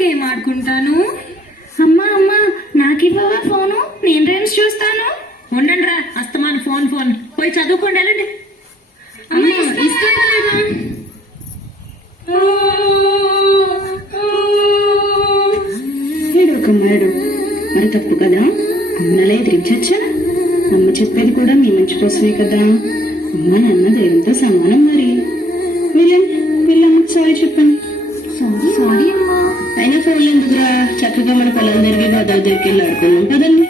Game ఆడుకుంటాను. అమ్మా అమ్మా నాకివ్వవా phone? నేను రైమ్స్ చూస్తాను. ఉండండి రా, అస్తమాను ఫోన్ ఫోన్. పోయి చదువుకోండి, వెళ్ళండి. అమ్మా ఇస్తాను కదా. ఏడు మరి తప్పు కదా, అమ్మలే ఎదిరించచ్చా? అమ్మ చెప్పేది కూడా మీ మంచి కోసమే కదా. అమ్మ నాన్న దేవుడితో సమానం. మరి వీళ్ళమ్మకి సారీ చెప్పండి. సారీ అమ్మా. అయినా ఫోన్లు ఎందుకురా, చక్కగా మన పొలం తిరిగి గోదావరి దగ్గరికి వెళ్ళి ఆడుకున్నాం కదండి.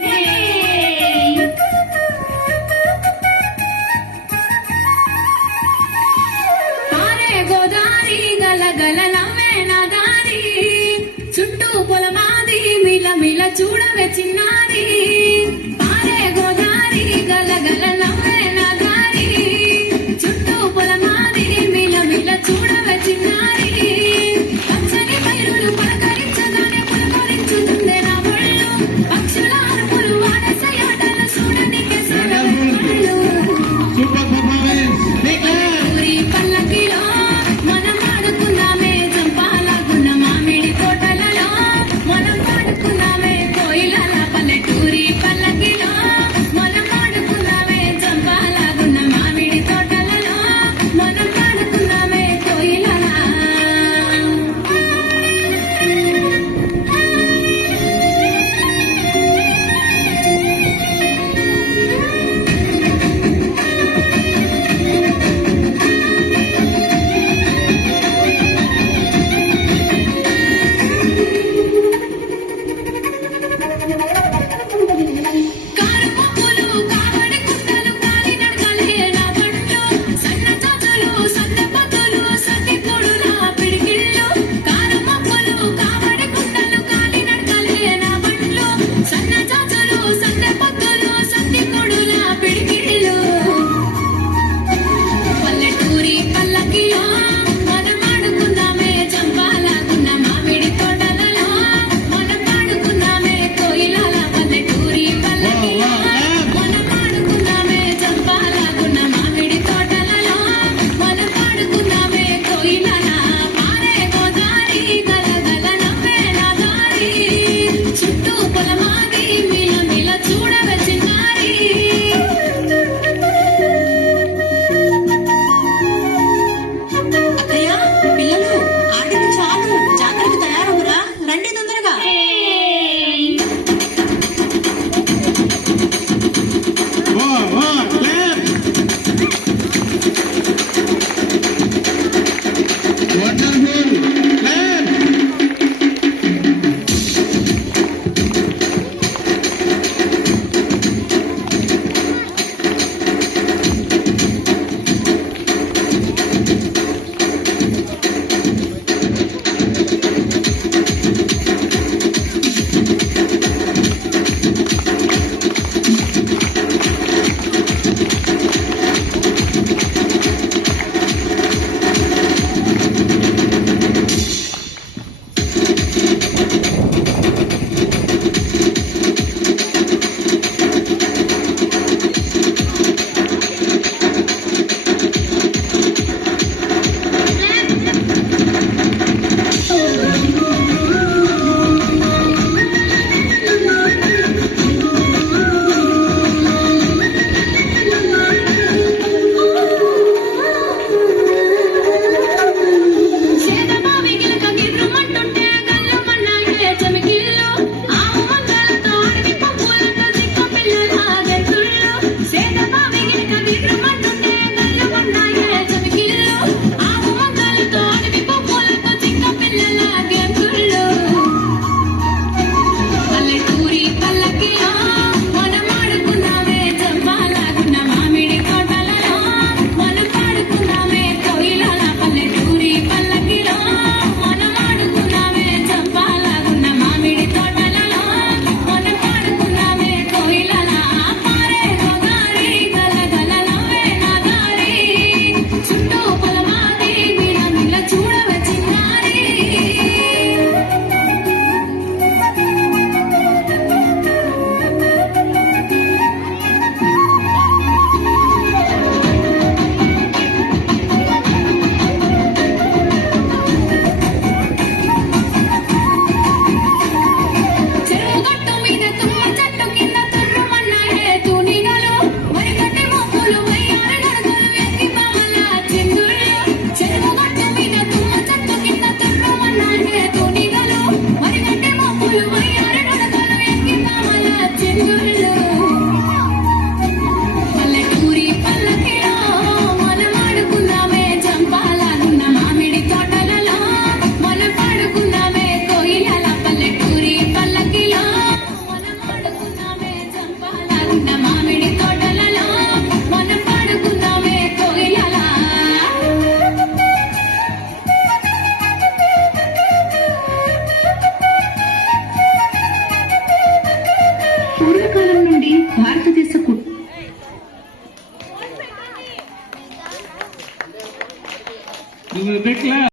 గోదావరి గల గల నవ్వేనదారి, చుట్టూ పొలమాది మిల మిల చూడవే చిన్నారి.